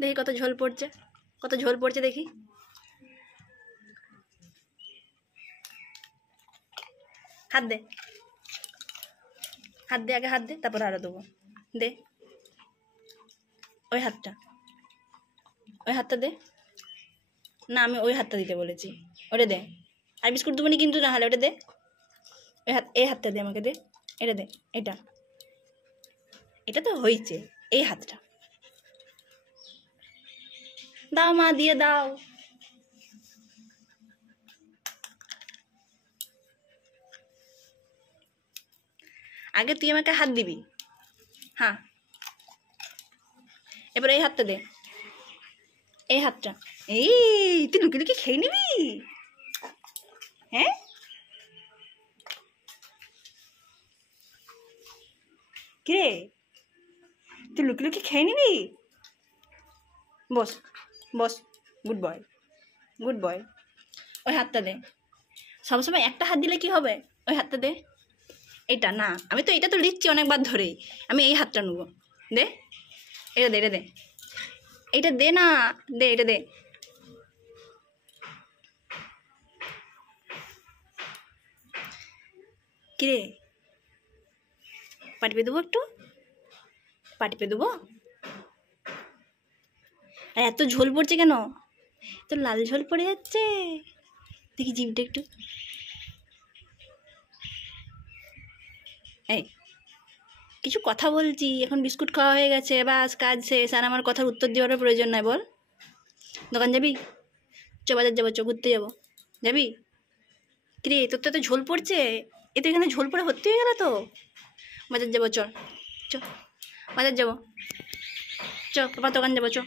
দেখি কত ঝোল পড়ছে, কত ঝোল পড়ছে দেখি। হাত দে, হাত দে, আগে হাত দে, তারপর আরো দেবো। দে ওই হাতটা, ওই হাতটা দে। না আমি ওই হাতটা দিতে বলেছি, ওটা দে। আর বিস্কুট দেবো না কিন্তু, না হলে ওটা দে। ওই হাত, এই হাতটা দে আমাকে, দে এটা দে। এটা এটা তো হয়েছে, এই হাতটা দাও মা, দিয়ে দাও। আগে তুই আমাকে হাত দিবি, হ্যাঁ। এবার এই হাতটা দে, এই হাতটা। এই তুই লুকিয়ে লুকিয়ে খেয়ে নিবি, হ্যাঁ? কিরে তুই লুকিয়ে লুকিয়ে খেয়ে নিবি? বস বস, গুড বয়, গুড বয়। ওই হাতটা দে। সবসময় একটা হাত দিলে কি হবে? ওই হাতটা দে। এটা না, আমি তো এটা তো লিখছি অনেকবার ধরেই, আমি এই হাতটা নেবো। দে এটা দে, এটা দে, এটা দে না, দে এটা দে। কিরে পাটি পেয়ে দেবো, একটু পাটি পেয়ে দেবো। আর এত ঝোল পড়ছে কেন? তো লাল ঝোল পড়ে যাচ্ছে, দেখি জিভটা একটু। এই কিছু কথা বলছি, এখন বিস্কুট খাওয়া হয়ে গেছে, বাস কাজ শেষ, আর আমার কথার উত্তর দেওয়ারও প্রয়োজন নাই। বল, দোকান যাবি? চ বাজার যাবো, চ ঘুরতে যাবো, যাবি? কিরে তোর তো এত ঝোল পড়ছে, এতে এখানে ঝোল পড়ে ভর্তি হয়ে গেল তো। বাজার যাবো, চ চ বাজার যাবো, চ বাবা দোকান যাবো, চ।